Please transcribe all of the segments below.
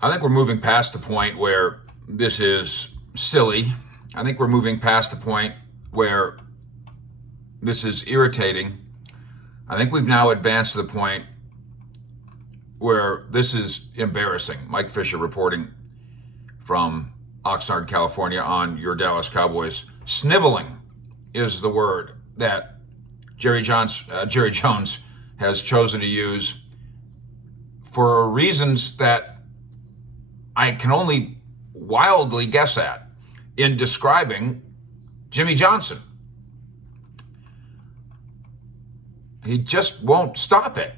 I think we're moving past the point where this is silly. I think we're moving past the point where this is irritating. I think we've now advanced to the point where this is embarrassing. Mike Fisher reporting from Oxnard, California on your Dallas Cowboys. Sniveling is the word that Jerry Jones has chosen to use for reasons that I can only wildly guess at in describing Jimmy Johnson. He just won't stop it.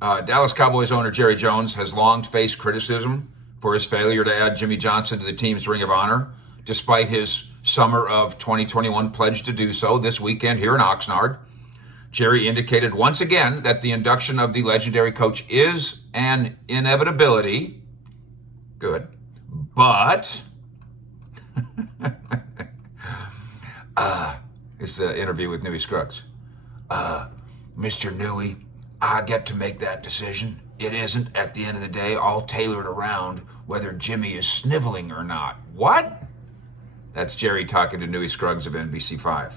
Dallas Cowboys owner Jerry Jones has long faced criticism for his failure to add Jimmy Johnson to the team's Ring of Honor, despite his summer of 2021 pledge to do so this weekend here in Oxnard. Jerry indicated once again that the induction of the legendary coach is an inevitability. Good. But it's an interview with Newey Scruggs. Mr. Newey, I get to make that decision. It isn't, at the end of the day, all tailored around whether Jimmy is sniveling or not. What? That's Jerry talking to Newey Scruggs of NBC5.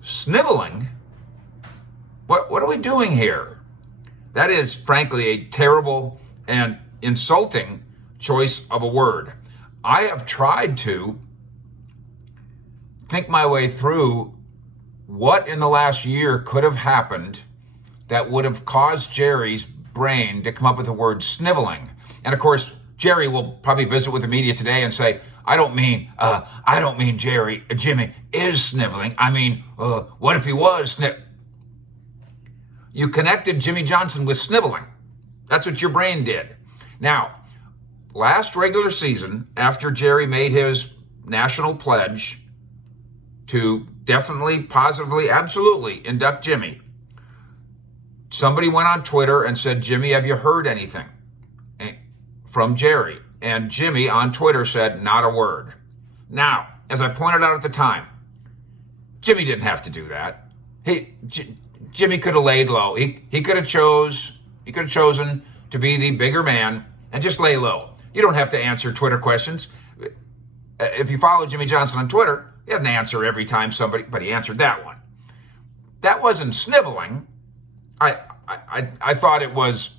Sniveling? What are we doing here? That is, frankly, a terrible and insulting choice of a word. I have tried to think my way through what in the last year could have happened that would have caused Jerry's brain to come up with the word sniveling. And of course, Jerry will probably visit with the media today and say, I don't mean Jimmy is sniveling. I mean, what if he was You connected Jimmy Johnson with sniveling. That's what your brain did. Now, last regular season, after Jerry made his national pledge to definitely, positively, absolutely induct Jimmy, somebody went on Twitter and said, Jimmy, have you heard anything from Jerry? And Jimmy on Twitter said, not a word. Now, as I pointed out at the time, Jimmy didn't have to do that. Jimmy could have laid low. He could have chosen to be the bigger man and just lay low. You don't have to answer Twitter questions. If you follow Jimmy Johnson on Twitter, he doesn't answer every time somebody, but he answered that one. That wasn't sniveling. I thought it was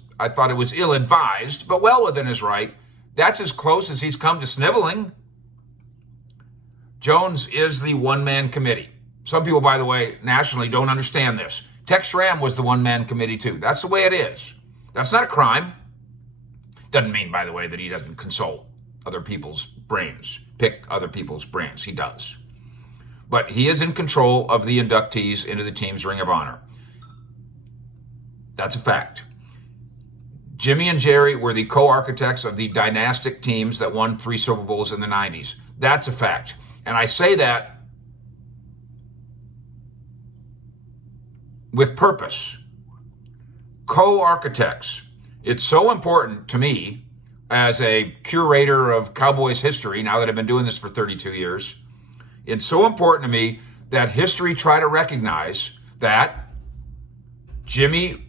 ill-advised, but well within his right. That's as close as he's come to sniveling. Jones is the one-man committee. Some people, by the way, nationally don't understand this. Tex Schramm was the one-man committee too. That's the way it is. That's not a crime. Doesn't mean, by the way, that he doesn't consult other people's brains, pick other people's brains. He does. But he is in control of the inductees into the team's Ring of Honor. That's a fact. Jimmy and Jerry were the co-architects of the dynastic teams that won 3 Super Bowls in the 90s. That's a fact. And I say that with purpose. Co-architects. It's so important to me as a curator of Cowboys history, now that I've been doing this for 32 years, it's so important to me that history try to recognize that Jimmy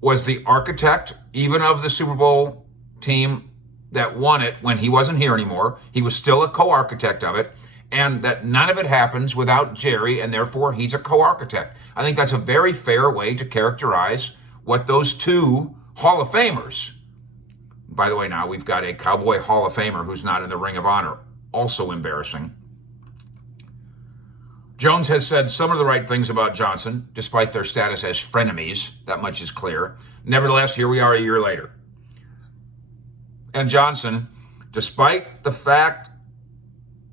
was the architect, even of the Super Bowl team that won it when he wasn't here anymore. He was still a co-architect of it, and that none of it happens without Jerry, and therefore he's a co-architect. I think that's a very fair way to characterize what those two Hall of Famers. By the way, now we've got a Cowboy Hall of Famer who's not in the Ring of Honor. Also embarrassing. Jones has said some of the right things about Johnson, despite their status as frenemies. That much is clear. Nevertheless, here we are a year later. And Johnson, despite the fact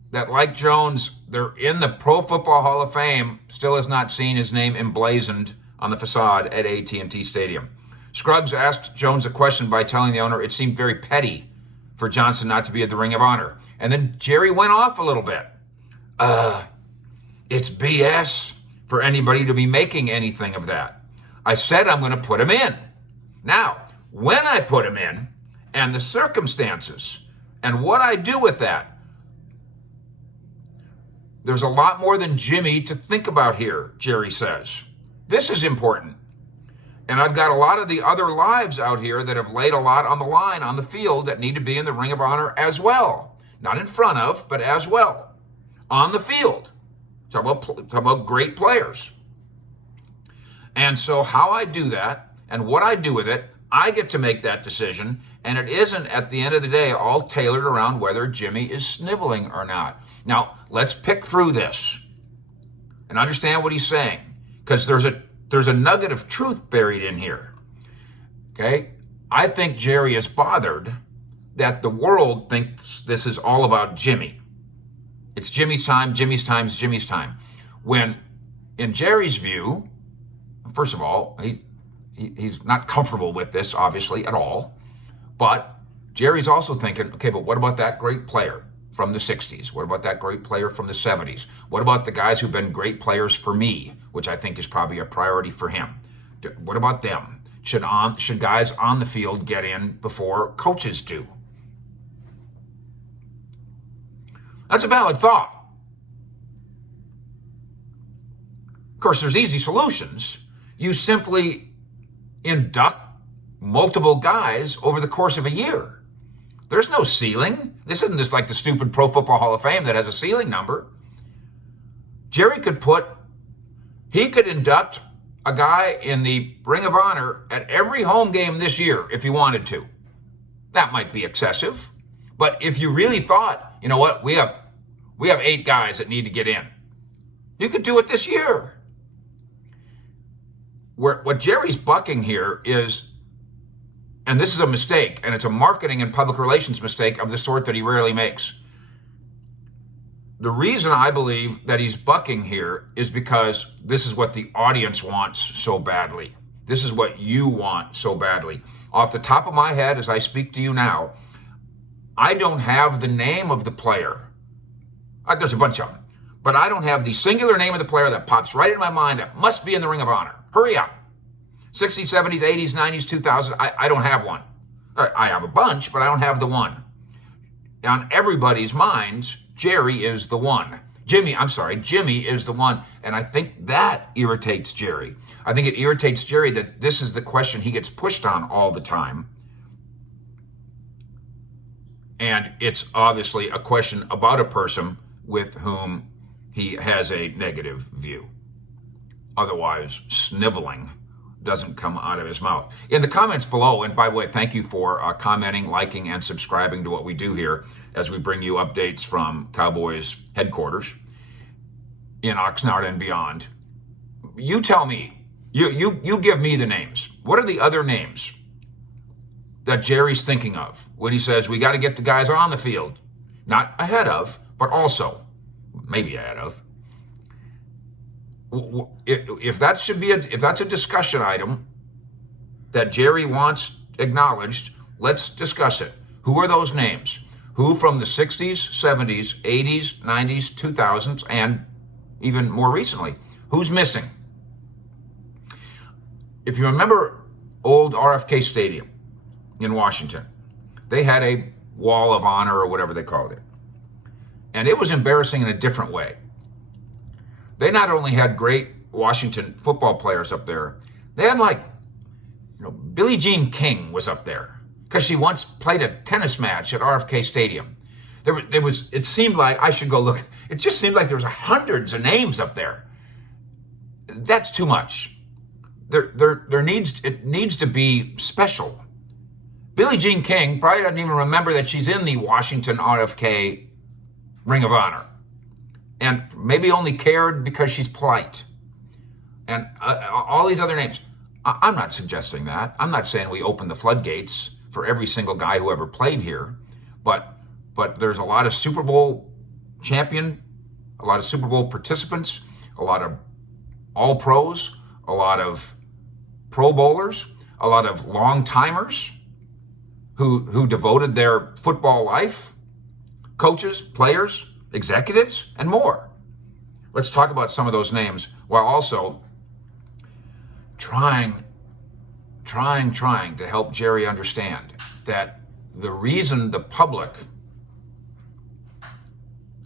that, like Jones, they're in the Pro Football Hall of Fame, still has not seen his name emblazoned on the facade at AT&T Stadium. Scruggs asked Jones a question by telling the owner it seemed very petty for Johnson not to be at the Ring of Honor. And then Jerry went off a little bit. It's BS for anybody to be making anything of that. I said I'm going to put him in. Now, when I put him in, and the circumstances, and what I do with that, there's a lot more than Jimmy to think about here, Jerry says. This is important. And I've got a lot of the other lives out here that have laid a lot on the line on the field that need to be in the Ring of Honor as well. Not in front of, but as well. On the field. Talk about great players. And so how I do that and what I do with it, I get to make that decision. And it isn't, at the end of the day, all tailored around whether Jimmy is sniveling or not. Now, let's pick through this and understand what he's saying, because there's a nugget of truth buried in here. Okay? I think Jerry is bothered that the world thinks this is all about Jimmy. It's Jimmy's time, Jimmy's time, it's Jimmy's time. When, in Jerry's view, first of all, he's not comfortable with this, obviously, at all. But Jerry's also thinking, okay, but what about that great player from the 60s? What about that great player from the 70s? What about the guys who've been great players for me, which I think is probably a priority for him? What about them? Should guys on the field get in before coaches do? That's a valid thought. Of course, there's easy solutions. You simply induct multiple guys over the course of a year. There's no ceiling. This isn't just like the stupid Pro Football Hall of Fame that has a ceiling number. Jerry could induct a guy in the Ring of Honor at every home game this year if he wanted to. That might be excessive. But if you really thought, you know what, we have 8 guys that need to get in, you could do it this year. What Jerry's bucking here is, and this is a mistake, and it's a marketing and public relations mistake of the sort that he rarely makes. The reason I believe that he's bucking here is because this is what the audience wants so badly. This is what you want so badly. Off the top of my head, as I speak to you now, I don't have the name of the player. There's a bunch of them. But I don't have the singular name of the player that pops right in my mind that must be in the Ring of Honor. Hurry up. 60s, 70s, 80s, 90s, 2000s, I don't have one. I have a bunch, but I don't have the one. On everybody's minds, Jerry is the one. Jimmy is the one. And I think that irritates Jerry. I think it irritates Jerry that this is the question he gets pushed on all the time. And it's obviously a question about a person with whom he has a negative view. Otherwise, sniveling doesn't come out of his mouth. In the comments below, and by the way, thank you for commenting, liking, and subscribing to what we do here as we bring you updates from Cowboys headquarters in Oxnard and beyond. You tell me, you give me the names. What are the other names that Jerry's thinking of when he says we got to get the guys on the field? Not ahead of, but also, maybe ahead of. If that's a discussion item that Jerry wants acknowledged, let's discuss it. Who are those names? Who from the 60s, 70s, 80s, 90s, 2000s, and even more recently? Who's missing? If you remember old RFK Stadium in Washington, they had a wall of honor or whatever they called it. And it was embarrassing in a different way. They not only had great Washington football players up there, they had Billie Jean King was up there because she once played a tennis match at RFK Stadium. It seemed like I should go look. It just seemed like there was hundreds of names up there. That's too much. It needs to be special. Billie Jean King probably doesn't even remember that she's in the Washington RFK Ring of Honor. And maybe only cared because she's polite. And all these other names. I'm not suggesting that. I'm not saying we open the floodgates for every single guy who ever played here. But there's a lot of Super Bowl champion, a lot of Super Bowl participants, a lot of all-pros, a lot of Pro Bowlers, a lot of long-timers who devoted their football life, coaches, players, executives, and more. Let's talk about some of those names while also trying to help Jerry understand that the reason the public,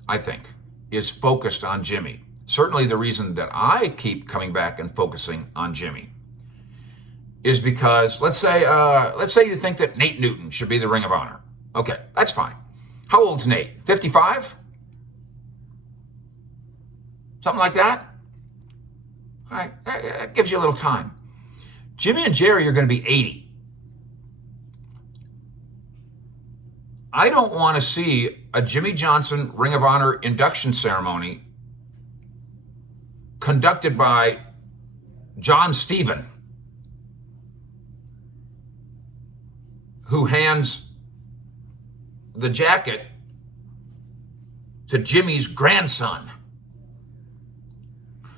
I think, is focused on Jimmy, certainly the reason that I keep coming back and focusing on Jimmy, is because let's say you think that Nate Newton should be the Ring of Honor. Okay, that's fine. How old's Nate? 55? Something like that? All right, that gives you a little time. Jimmy and Jerry are going to be 80. I don't want to see a Jimmy Johnson Ring of Honor induction ceremony conducted by John Stephen, who hands the jacket to Jimmy's grandson,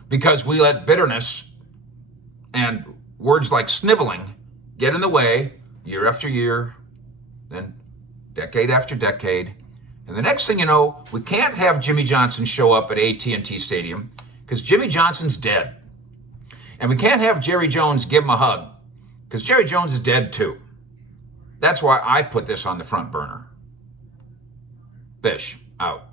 because we let bitterness and words like sniveling get in the way year after year, then decade after decade. And the next thing you know, we can't have Jimmy Johnson show up at AT&T Stadium because Jimmy Johnson's dead. And we can't have Jerry Jones give him a hug because Jerry Jones is dead too. That's why I put this on the front burner. BULLSH, out.